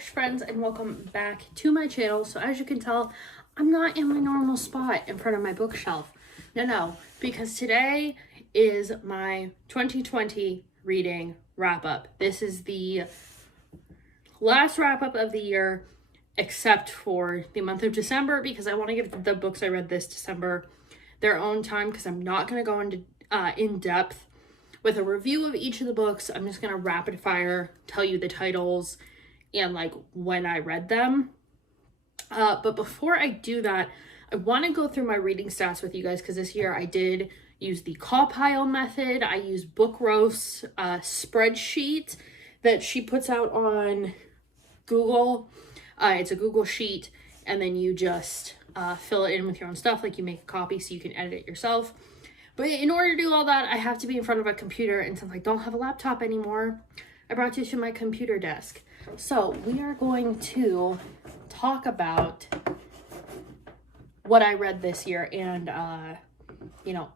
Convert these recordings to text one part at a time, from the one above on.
bookish friends, and welcome back to my channel. So as you can tell, I'm not in my normal spot in front of my bookshelf. No, because today is my 2020 reading wrap up. This is the last wrap up of the year, except for the month of December, because I want to give the books I read this December their own time, because I'm not going to go into in depth with a review of each of the books. I'm just going to rapid fire tell you the titles and like when I read them. But before I do that, I want to go through my reading stats with you guys, because this year I did use the call pile method. I used Book Roast's spreadsheet that she puts out on Google. It's a Google sheet, and then you just fill it in with your own stuff, like you make a copy so you can edit it yourself. But in order to do all that, I have to be in front of a computer, and since I don't have a laptop anymore, I brought you to my computer desk. So we are going to talk about what I read this year and,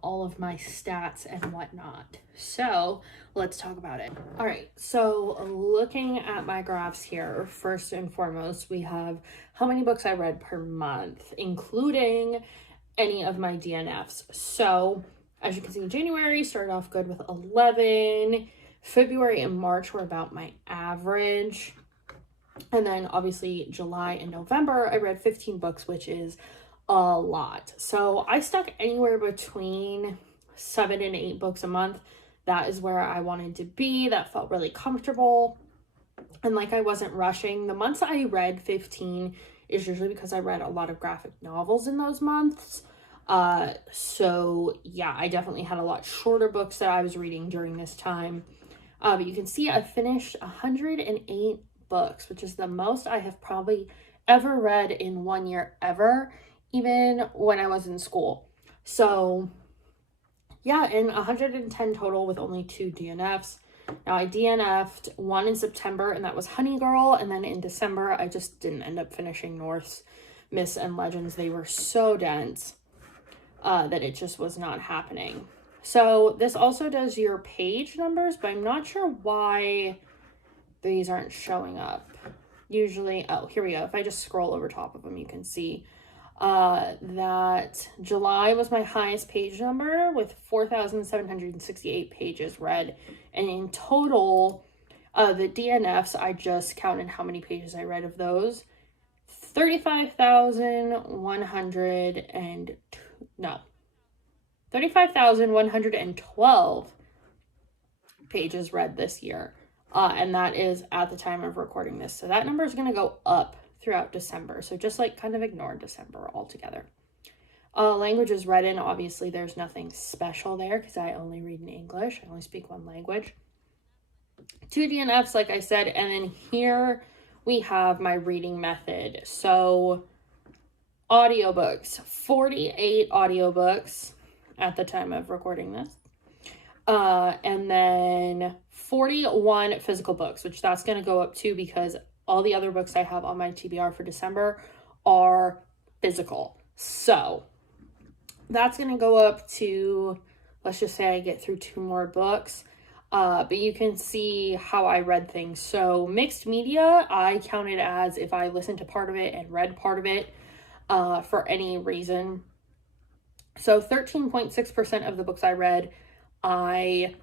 all of my stats and whatnot. So let's talk about it. All right, so looking at my graphs here, first and foremost, we have how many books I read per month, including any of my DNFs. So as you can see, January started off good with 11. February and March were about my average. And then obviously July and November, I read 15 books, which is a lot. So I stuck anywhere between 7 and 8 books a month. That is where I wanted to be. That felt really comfortable. And like I wasn't rushing. The months I read 15 is usually because I read a lot of graphic novels in those months. So yeah, I definitely had a lot shorter books that I was reading during this time. But you can see I finished 108 books, which is the most I have probably ever read in 1 year ever, even when I was in school. So yeah, and 110 total with only 2 DNFs. Now I DNF'd one in September, and that was Honey Girl, and then in December I just didn't end up finishing North's Myths and Legends. They were so dense that it just was not happening. So this also does your page numbers, but I'm not sure why these aren't showing up. Usually, oh, here we go. If I just scroll over top of them, you can see that July was my highest page number with 4,768 pages read. And in total, the DNFs, I just counted how many pages I read of those. 35,112 pages read this year. And that is at the time of recording this. So that number is going to go up throughout December. So just like kind of ignore December altogether. Languages read in, obviously there's nothing special there because I only read in English. I only speak one language. 2 DNFs, like I said, and then here we have my reading method. So audiobooks, 48 audiobooks at the time of recording this. And then 41 physical books, which that's going to go up too because all the other books I have on my TBR for December are physical. So that's going to go up to, let's just say I get through 2 more books. But you can see how I read things. So mixed media, I counted as if I listened to part of it and read part of it for any reason. So 13.6% of the books I read, I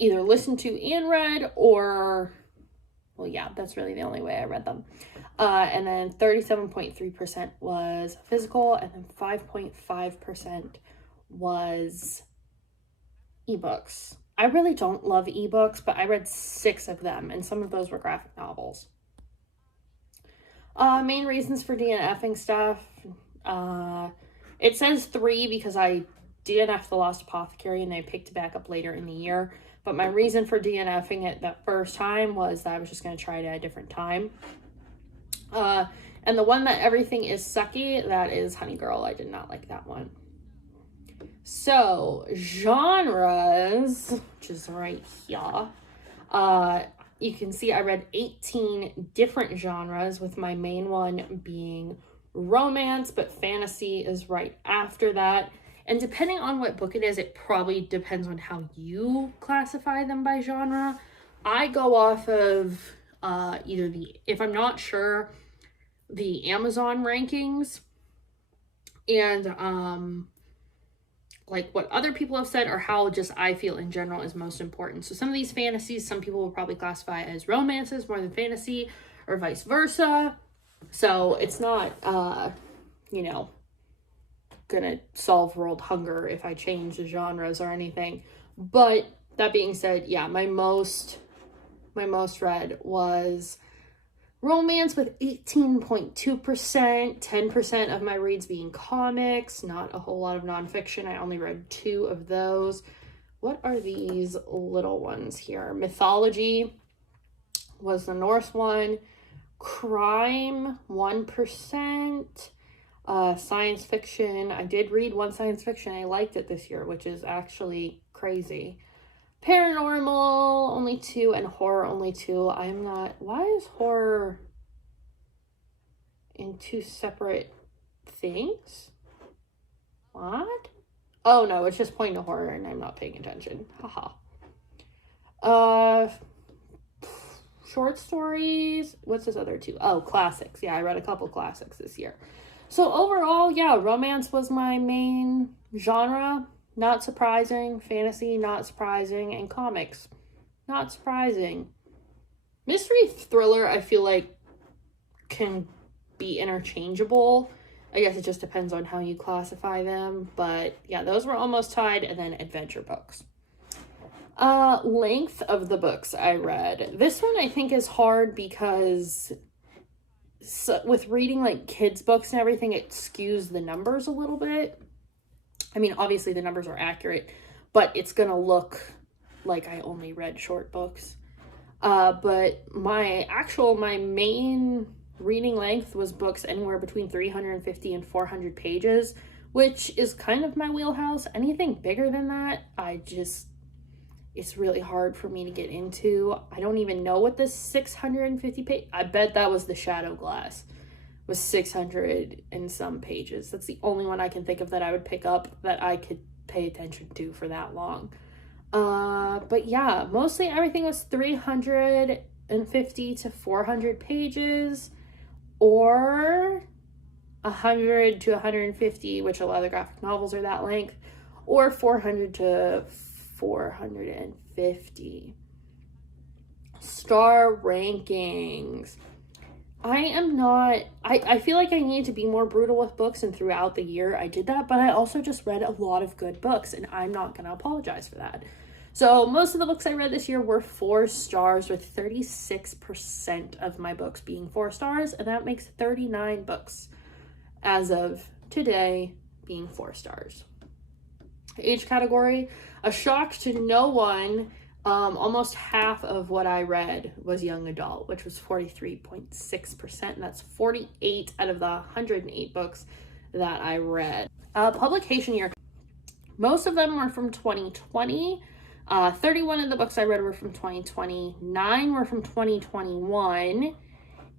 either listened to and read, or, well, yeah, that's really the only way I read them. And then 37.3% was physical, and then 5.5% was ebooks. I really don't love ebooks, but I read 6 of them, and some of those were graphic novels. Main reasons for DNFing stuff. It says 3 because I DNF'd The Lost Apothecary and they picked it back up later in the year. But my reason for DNFing it that first time was that I was just going to try it at a different time. And the one that everything is sucky, that is Honey Girl. I did not like that one. So, genres, which is right here. You can see I read 18 different genres, with my main one being romance, but fantasy is right after that. And depending on what book it is, it probably depends on how you classify them by genre. I go off of if I'm not sure, the Amazon rankings and like what other people have said, or how just I feel in general is most important. So some of these fantasies, some people will probably classify as romances more than fantasy, or vice versa. So it's not, you know, gonna solve world hunger if I change the genres or anything. But that being said, yeah, my most read was romance with 18.2%, 10% of my reads being comics, not a whole lot of nonfiction. I only read 2 of those. What are these little ones here? Mythology was the Norse one. Crime, 1%. Science fiction. I did read one science fiction. I liked it this year, which is actually crazy. Paranormal, only 2, and horror, only 2. I'm not... Why is horror in 2 separate things? What? Oh, no, it's just pointing to horror, and I'm not paying attention. Haha. Short stories. What's this other 2? Oh, classics. Yeah, I read a couple classics this year. So overall, yeah, romance was my main genre. Not surprising. Fantasy, not surprising. And comics, not surprising. Mystery thriller, I feel like, can be interchangeable. I guess it just depends on how you classify them. But yeah, those were almost tied. And then adventure books. Length of the books I read. This one I think is hard because with reading like kids books and everything, it skews the numbers a little bit. I mean, obviously the numbers are accurate, but it's gonna look like I only read short books. But my main reading length was books anywhere between 350 and 400 pages, which is kind of my wheelhouse. Anything bigger than that, it's really hard for me to get into. I don't even know what this 650 page, I bet that was The Shadow Glass, was 600 and some pages. That's the only one I can think of that I would pick up that I could pay attention to for that long. But yeah, mostly everything was 350 to 400 pages, or 100 to 150, which a lot of the graphic novels are that length, or 400 to 450. Star rankings. I feel like I need to be more brutal with books, and throughout the year I did that, but I also just read a lot of good books, and I'm not going to apologize for that. So most of the books I read this year were 4 stars, with 36% of my books being 4 stars, and that makes 39 books as of today being 4 stars. Age category, a shock to no one, almost half of what I read was young adult, which was 43.6%, and that's 48 out of the 108 books that I read. Publication year, most of them were from 2020. 31 of the books I read were from 2020, 9 were from 2021,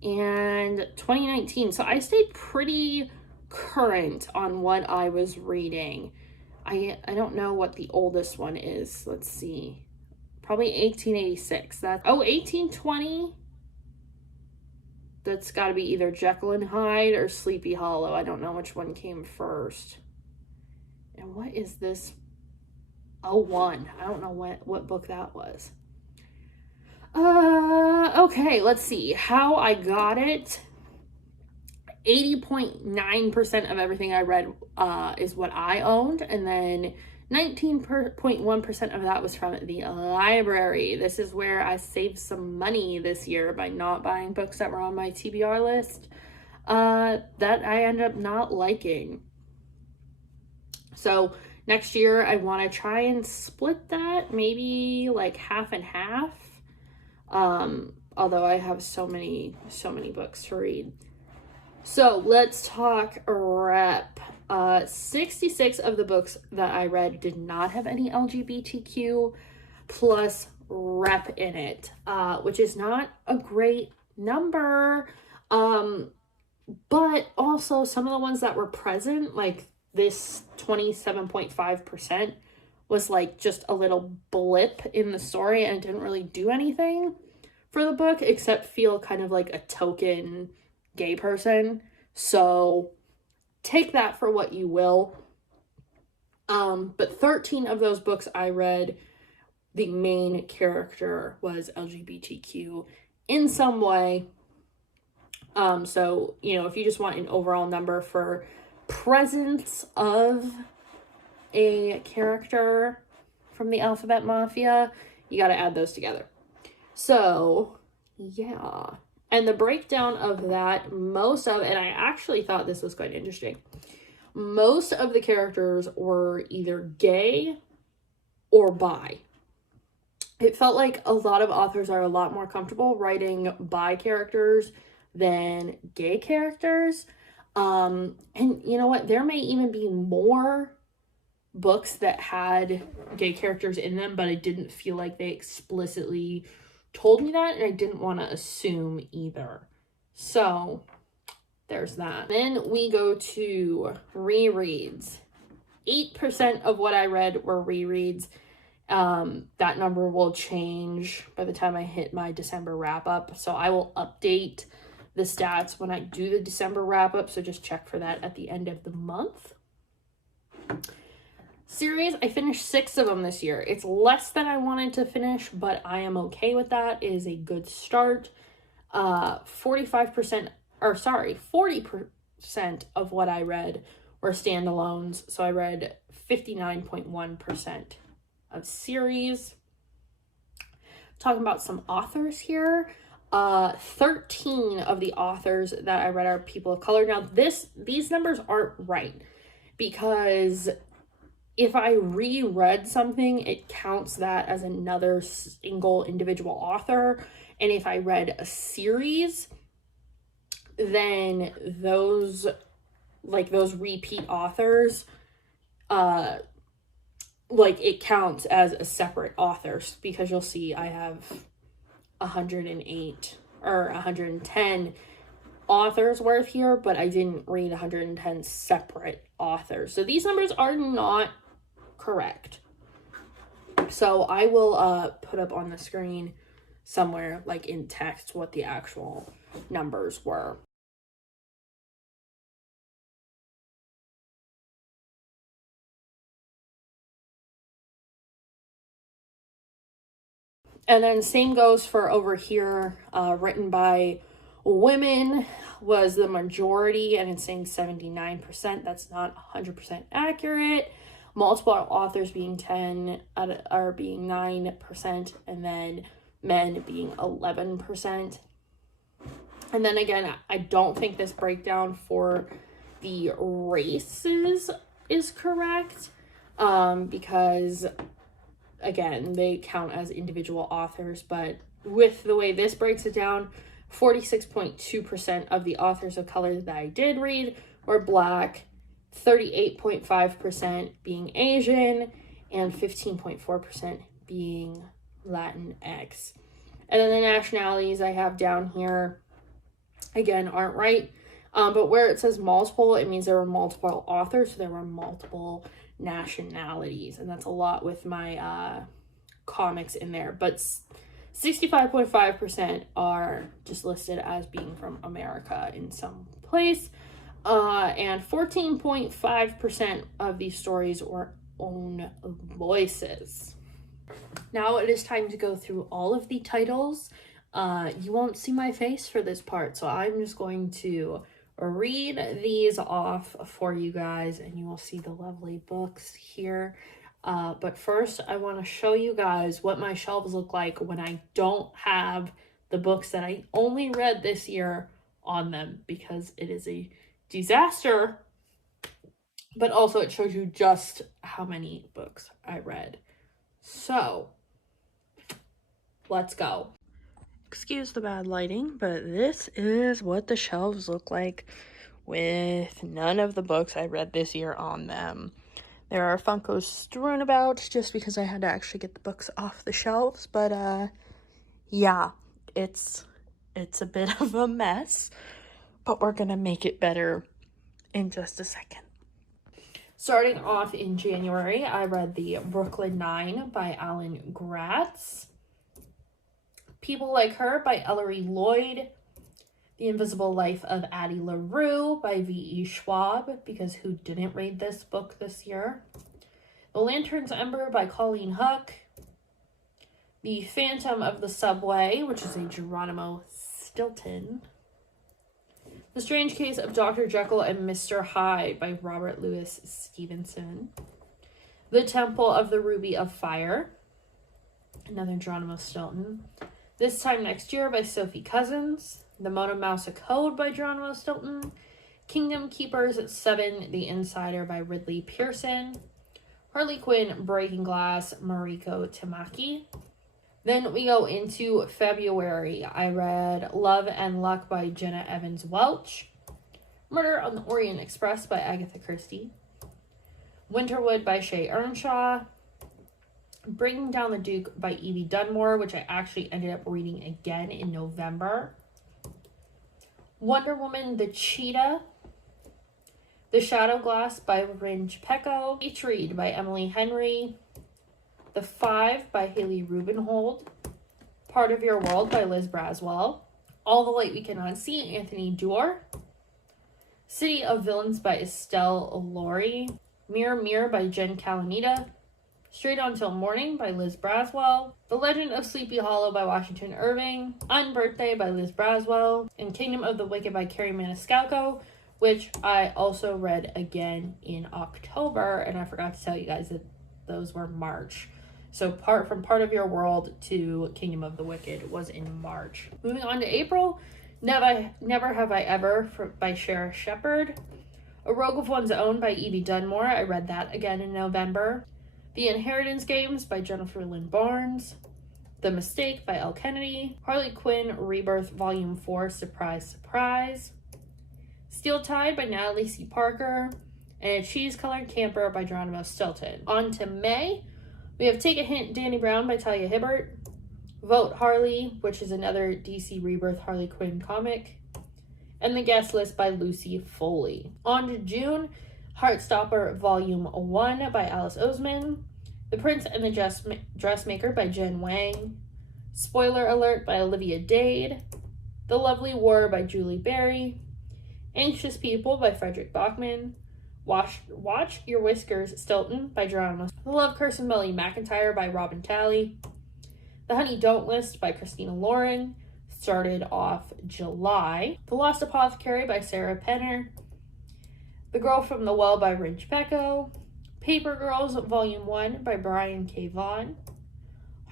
and 2019. So I stayed pretty current on what I was reading. I don't know what the oldest one is. Let's see. Probably 1886. 1820. That's got to be either Jekyll and Hyde or Sleepy Hollow. I don't know which one came first. And what is this? 01. I don't know what book that was. Okay, let's see. How I got it. 80.9% of everything I read is what I owned, and then 19.1% of that was from the library. This is where I saved some money this year by not buying books that were on my TBR list that I ended up not liking. So next year I want to try and split that, maybe like half and half. Although I have so many books to read. So let's talk rep. 66 of the books that I read did not have any LGBTQ plus rep in it, which is not a great number. But also some of the ones that were present, like this 27.5%, was like just a little blip in the story and it didn't really do anything for for the book except feel kind of like a token gay person. So take that for what you will. But 13 of those books I read, the main character was LGBTQ in some way. So, you know, if you just want an overall number for presence of a character from the Alphabet Mafia, you got to add those together. So, yeah. And the breakdown of that, and I actually thought this was quite interesting. Most of the characters were either gay or bi. It felt like a lot of authors are a lot more comfortable writing bi characters than gay characters. And you know what? There may even be more books that had gay characters in them, but I didn't feel like they explicitly told me that, and I didn't want to assume either. So there's that. Then we go to rereads. 8% of what I read were rereads. That number will change by the time I hit my December wrap up. So I will update the stats when I do the December wrap up. So just check for that at the end of the month. Series, I finished 6 of them this year. It's less than I wanted to finish, but I am okay with that. It is a good start. 40% of what I read were standalones. So I read 59.1% of series. Talking about some authors here. 13 of the authors that I read are people of color. Now these numbers aren't right, because if I reread something, it counts that as another single individual author. And if I read a series, then those repeat authors, it counts as a separate author, because you'll see I have 108 or 110 authors worth here, but I didn't read 110 separate authors. So these numbers are not correct. So I will put up on the screen somewhere, like in text, what the actual numbers were. And then same goes for over here, written by women was the majority, and it's saying 79%. That's not 100% accurate. Multiple authors being 10 or being 9%, and then men being 11%. And then again, I don't think this breakdown for the races is correct, because again, they count as individual authors, but with the way this breaks it down, 46.2% of the authors of color that I did read were Black, 38.5% being Asian, and 15.4% being Latinx. And then the nationalities I have down here, again, aren't right. But where it says multiple, it means there were multiple authors, so there were multiple nationalities. And that's a lot with my comics in there. But 65.5% are just listed as being from America in some place. And 14.5% of these stories were own voices. Now it is time to go through all of the titles. You won't see my face for this part, so I'm just going to read these off for you guys, and you will see the lovely books here. But first, I want to show you guys what my shelves look like when I don't have the books that I only read this year on them, because it is a disaster. But also it shows you just how many books I read. So, let's go. Excuse the bad lighting, but this is what the shelves look like with none of the books I read this year on them. There are Funkos strewn about just because I had to actually get the books off the shelves, but yeah, it's a bit of a mess, but we're gonna make it better in just a second. Starting off in January, I read the Brooklyn Nine by Alan Gratz. People Like Her by Ellery Lloyd. The Invisible Life of Addie LaRue by V.E. Schwab, because who didn't read this book this year? The Lantern's Ember by Colleen Hook. The Phantom of the Subway, which is a Geronimo Stilton. The Strange Case of Dr. Jekyll and Mr. Hyde by Robert Louis Stevenson. The Temple of the Ruby of Fire, another Geronimo Stilton. This Time Next Year by Sophie Cousins. The Mona Mouse Code by Geronimo Stilton. Kingdom Keepers 7, The Insider by Ridley Pearson. Harley Quinn, Breaking Glass, Mariko Tamaki. Then we go into February. I read Love and Luck by Jenna Evans Welch. Murder on the Orient Express by Agatha Christie. Winterwood by Shay Earnshaw. Bringing Down the Duke by Evie Dunmore, which I actually ended up reading again in November. Wonder Woman, The Cheetah. The Shadow Glass by Ringe Pecco. Each Read by Emily Henry. The Five by Haley Rubenhold. Part of Your World by Liz Braswell. All the Light We Cannot See, Anthony Doerr. City of Villains by Estelle Laurie. Mirror Mirror by Jen Calanita. Straight On Till Morning by Liz Braswell. The Legend of Sleepy Hollow by Washington Irving. Unbirthday by Liz Braswell. And Kingdom of the Wicked by Carrie Maniscalco, which I also read again in October, and I forgot to tell you guys that those were March. So from Part of Your World to Kingdom of the Wicked was in March. Moving on to April, Never Have I Ever by Shara Shepard. A Rogue of One's Own by Evie Dunmore. I read that again in November. The Inheritance Games by Jennifer Lynn Barnes. The Mistake by Elle Kennedy. Harley Quinn Rebirth Volume 4, Surprise, Surprise. Steel Tide by Natalie C. Parker. And A Cheese-Colored Camper by Geronimo Stilton. On to May, we have Take a Hint, Danny Brown by Talia Hibbert. Vote Harley, which is another DC Rebirth Harley Quinn comic. And The Guest List by Lucy Foley. On to June, Heartstopper Volume 1 by Alice Oseman. The Prince and the Dressmaker by Jen Wang. Spoiler Alert by Olivia Dade. The Lovely War by Julie Berry. Anxious People by Frederick Bachman. Watch Your Whiskers, Stilton by Geronimo. The Love Curse and Melly McIntyre by Robin Talley. The Honey Don't List by Christina Lauren. Started off July. The Lost Apothecary by Sarah Penner. The Girl from the Well by Ringe Pecco. Paper Girls Volume 1 by Brian K. Vaughan.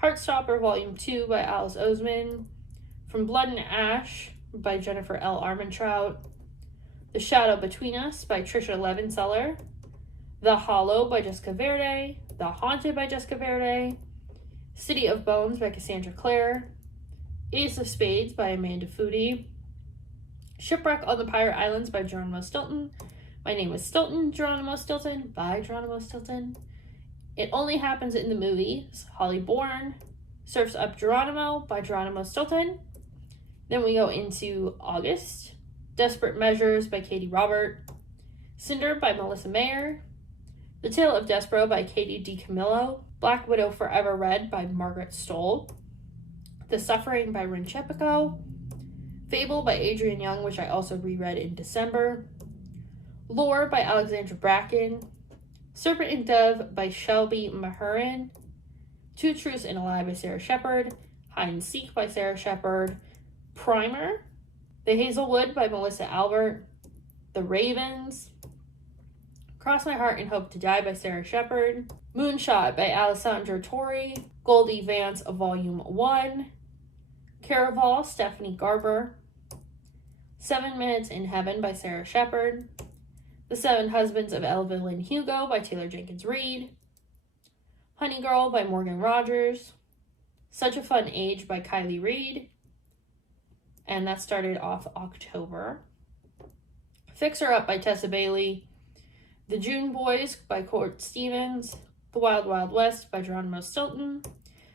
Heartstopper Volume 2 by Alice Oseman. From Blood and Ash by Jennifer L. Armentrout. The Shadow Between Us by Tricia Levenseller. The Hollow by Jessica Verde. The Haunted by Jessica Verde. City of Bones by Cassandra Clare. Ace of Spades by Amanda Foody. Shipwreck on the Pirate Islands by Geronimo Stilton. My Name is Stilton, Geronimo Stilton by Geronimo Stilton. It Only Happens in the Movies, Holly Bourne. Surf's Up Geronimo by Geronimo Stilton. Then we go into August. Desperate Measures by Katie Robert. Cinder by Melissa Mayer. The Tale of Despero by Katie DiCamillo. Black Widow Forever Read by Margaret Stoll. The Suffering by Rin Chepico. Fable by Adrienne Young, which I also reread in December. Lore by Alexandra Bracken. Serpent and Dove by Shelby Mahurin. Two Truths and a Lie by Sarah Shepard. Hide and Seek by Sarah Shepard. Primer. The Hazelwood by Melissa Albert. The Ravens. Cross My Heart and Hope to Die by Sarah Shepard. Moonshot by Alessandra Torrey. Goldie Vance Volume 1. Caraval, Stephanie Garber. 7 Minutes in Heaven by Sarah Shepard. The Seven Husbands of Evelyn Hugo by Taylor Jenkins Reid. Honey Girl by Morgan Rogers. Such a Fun Age by Kylie Reed. And that started off October. Fix Her Up by Tessa Bailey. The June Boys by Court Stevens. The Wild Wild West by Geronimo Stilton.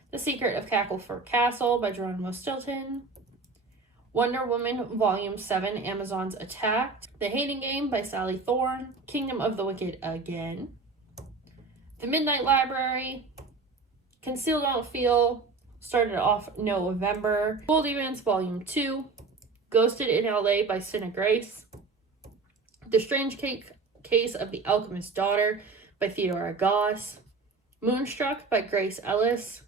The Secret of Cackleford Castle by Geronimo Stilton. Wonder Woman Volume 7, Amazon's Attacked. The Hating Game by Sally Thorne. Kingdom of the Wicked again. The Midnight Library. Conceal Don't Feel. started off November. Cool Demons Volume 2. Ghosted in LA by Cinna Grace. The Strange Case of the Alchemist's Daughter by Theodora Goss. Moonstruck by Grace Ellis.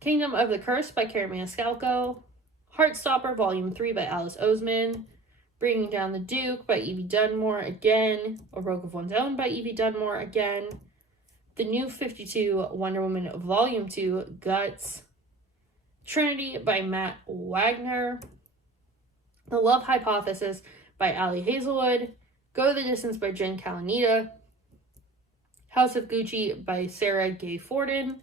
Kingdom of the Curse by Carrie Maniscalco. Heartstopper Volume 3 by Alice Oseman. Bringing Down the Duke by Evie Dunmore again. A Rogue of One's Own by Evie Dunmore again. The New 52 Wonder Woman Volume 2 Guts. Trinity by Matt Wagner. The Love Hypothesis by Ali Hazelwood. Go the Distance by Jen Kalanita. House of Gucci by Sarah Gay Forden.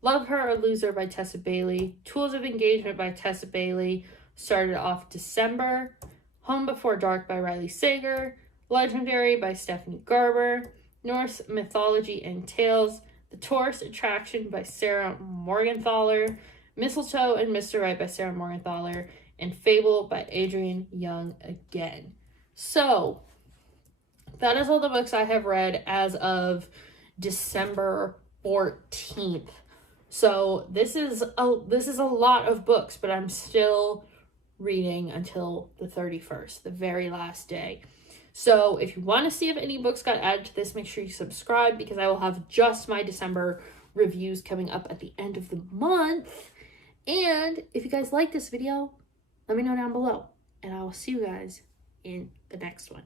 Love Her or Lose Her by Tessa Bailey. Tools of Engagement by Tessa Bailey started off December. Home Before Dark by Riley Sager. Legendary by Stephanie Garber. Norse Mythology and Tales. The Tourist Attraction by Sarah Morgenthaler. Mistletoe and Mr. Right by Sarah Morgenthaler. And Fable by Adrienne Young again. So, that is all the books I have read as of December 14th. So this is a lot of books, but I'm still reading until the 31st, the very last day. So if you want to see if any books got added to this, make sure you subscribe, because I will have just my December reviews coming up at the end of the month. And if you guys like this video, let me know down below, and I will see you guys in the next one.